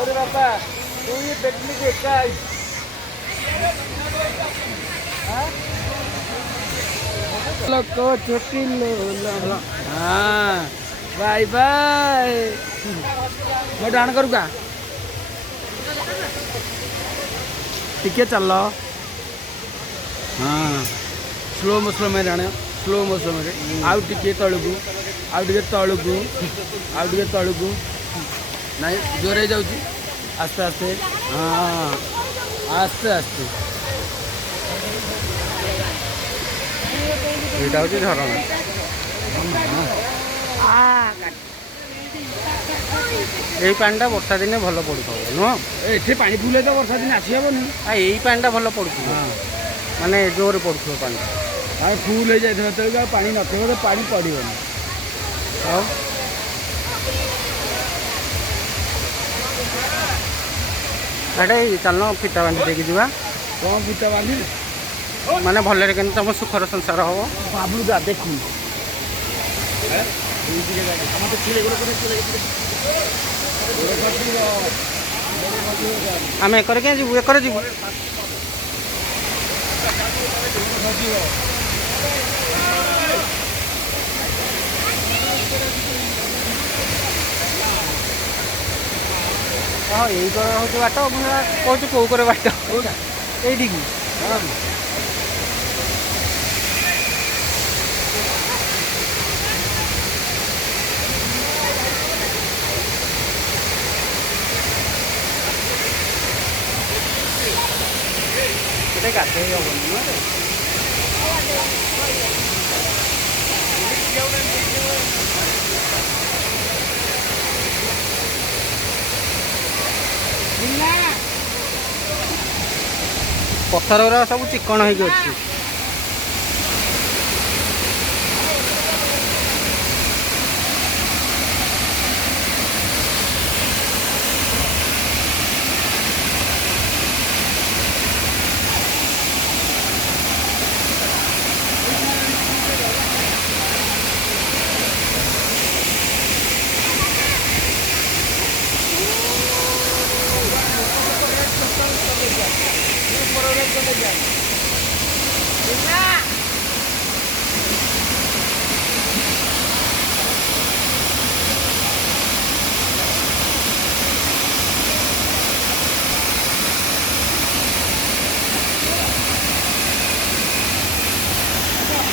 और बापा तू ये पिकनिक एका लोको छोटी लो हाँ बाय बाय मैं डाण करूँगा टिके चल हाँ स्लो मोस्लो में जाने स्लो मोस्लो में आउ टिके तलू आउ टिके तलू आउ टिके तलू नहीं जोरे जाऊँ आस्ते आस्ते हाँ आस्ते आस्ते यहाँ हूँ झरना यही पानी वर्षा दिने भल पड़ता नुह ये पानी फुले तो वर्षा दिन आसी हेनी यही पानी भल पड़ू हाँ माने जोर पड़ू पानी ଆଉ ଫୁଲ୍ ହେଇଯାଇଥିବ ତେଣୁ ଆଉ ପାଣି ନଥିବ ତ ପାଣି ପଡ଼ିବନି ଆଉ ଏଇଟା ଚାଲୁନ ଫିତା ବାନ୍ଧି ଦେଇକି ଯିବା କ'ଣ ଫିତା ବାନ୍ଧିଲେ ମାନେ ଭଲରେ କେମିତି ତମ ସୁଖର ସଂସାର ହବ ବାବୁଲୁ ଯା ଦେଖୁ ଆମେ ଏକରେ କିଏ ଯିବୁ ଏକରେ ଯିବୁ हाँ यही हूँ बाट कौच कौ करे बाट ये गाधे हेनी पत्थर गुरा सब चिकन हो।